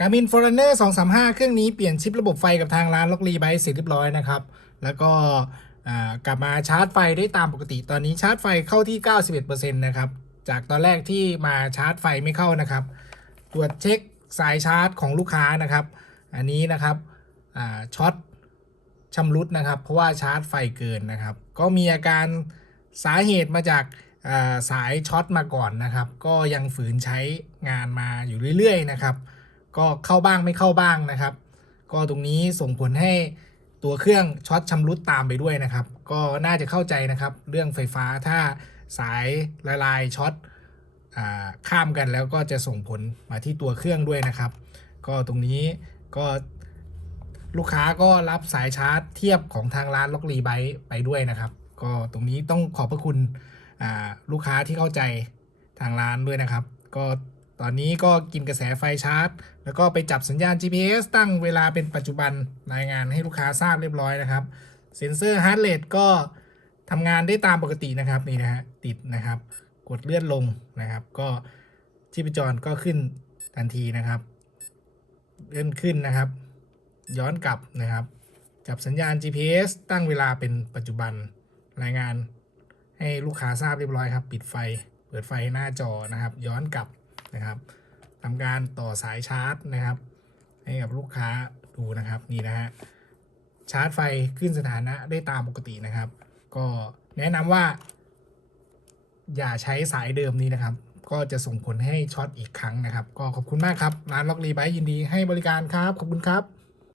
การมินฟอร์เนอร์235 เครื่องนี้เปลี่ยนชิประบบไฟกับทางร้านล็อกรีไบเสร็จเรียบร้อยนะครับ แล้วก็กลับมาชาร์จไฟได้ตามปกติ ตอนนี้ชาร์จไฟเข้าที่ 91%นะครับ จากตอนแรกที่มาชาร์จไฟไม่เข้านะครับ ตรวจเช็คสายชาร์จของลูกค้านะครับ อันนี้นะครับช็อตชำรุดนะครับ เพราะว่าชาร์จไฟเกินนะครับ ก็มีอาการสาเหตุมาจากสายช็อตมาก่อนนะครับ ก็ยังฝืนใช้งานมาอยู่เรื่อยๆนะครับ ก็เข้าบ้างไม่เข้าบ้างนะครับ ก็ตรงนี้ส่งผลให้ตัวเครื่องช็อตชำรุดตามไปด้วยนะครับ ก็น่าจะเข้าใจนะครับ เรื่องไฟฟ้าถ้าสายละลายช็อตอข้ามกันแล้วก็จะส่งผลมาที่ตัวเครื่องด้วยนะครับ ก็ตรงนี้ก็ลูกค้าก็รับสายชาร์จเทียบของทางร้านล็อกรีไบไปด้วยนะครับ ก็ตรงนี้ต้องขอบพระคุณลูกค้าที่เข้าใจทางร้านด้วยนะครับ ก็ ตอนนี้ก็กินกระแสไฟชาร์จ แล้วก็ไปจับสัญญาณ GPS ตั้งเวลาเป็นปัจจุบันรายงานให้ลูกค้าทราบเรียบร้อยนะครับ เซ็นเซอร์ฮาร์ดเรทก็ทำงานได้ตามปกตินะครับนี่นะฮะติดนะครับ กดเลื่อนลงนะครับ ก็ชีพจรก็ขึ้นทันทีนะครับเลื่อนขึ้นนะครับ ย้อนกลับนะครับ จับสัญญาณ GPS ตั้งเวลาเป็นปัจจุบันรายงานให้ลูกค้าทราบเรียบร้อยครับ ปิดไฟ เปิดไฟหน้าจอนะครับ ย้อนกลับ นะครับทำการต่อสายชาร์จนะครับ ให้กับลูกค้าดูนะครับนี่นะฮะชาร์จไฟขึ้นสถานะได้ตามปกตินะครับ ก็แนะนำว่า อย่าใช้สายเดิมนี้นะครับ ก็จะส่งผลให้ช็อตอีกครั้งนะครับ ก็ขอบคุณมากครับร้านล็อกรีไบยินดีให้บริการครับขอบคุณครับ